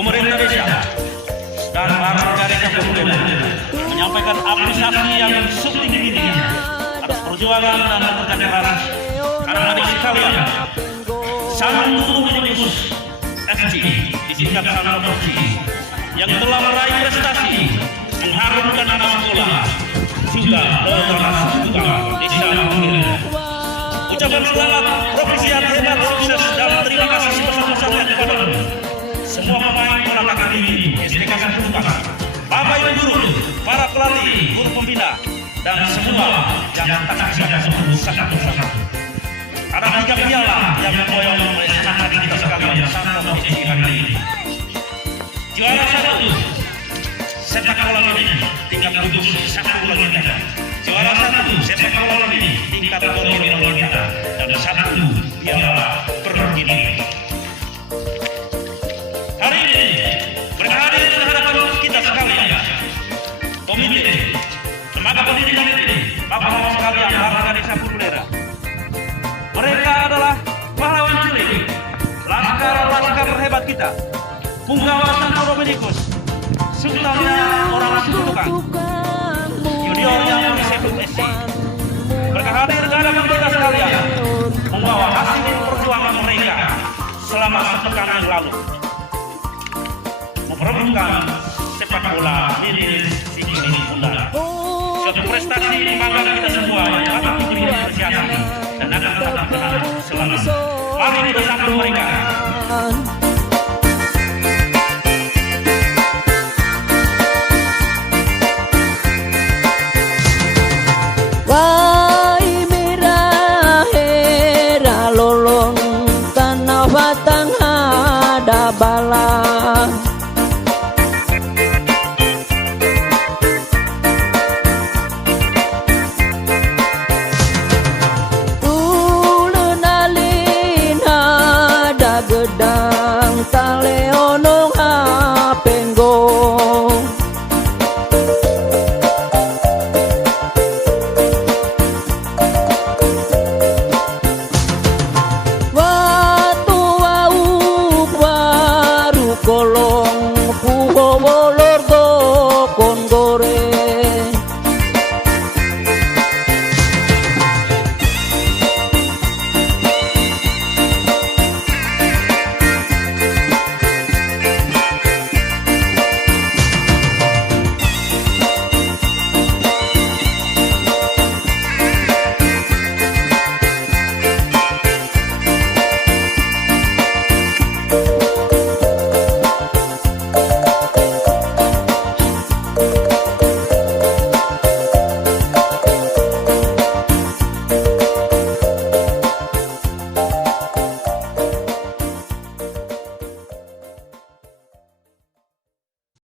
pemerintah desa dan warga desa Purulera menyampaikan apresiasi yang setinggi-tingginya atas perjuangan dan kerja keras anak-adik sekalian Sanung Dominikus FC di tingkat provinsi yang telah meraih prestasi mengharumkan nama sekolah juga lolos juga desa Purulera. Ucapan selamat provinsi yang hebat, sukses dan terima kasih sebesar-besarnya kepada semua pemain bola kaki SDK Santukan, Bapak Ibu guru, para pelatih, guru pembina, dan semua yang tak bisa sebut satu-satu. Ada 3 piala yang memboyong oleh anak-anak kita sekalian sampai kompetisi hari ini. Juara 1 sepak bola mini tingkat khusus 1 lagi kita. Juara 1 sepak bola mini tingkat koordinasi kita dan 1 piala pergini. Hari ini berhadir di hadapan kita sekalian komite lembaga pendidikan ini, Bapak-Bapak sekalian, warga desa Purulera. Mereka adalah pahlawan cilik, laskar terhebat kita, Punggawa Santo Dominikus, sultannya orang Santukan, junior yang disebut SC. Mereka hadir di hadapan kita sekalian, membawa hasil perjuangan mereka selama sepekan yang lalu, memperebutkan sepak bola mini Sigini Bunda. Suatu prestasi bangga kita semua yang akan diapresiasi dan akan tetap bertahan selama. Mari bersama mereka. Wai merah hera lolong tanah batang ada bala. Gedang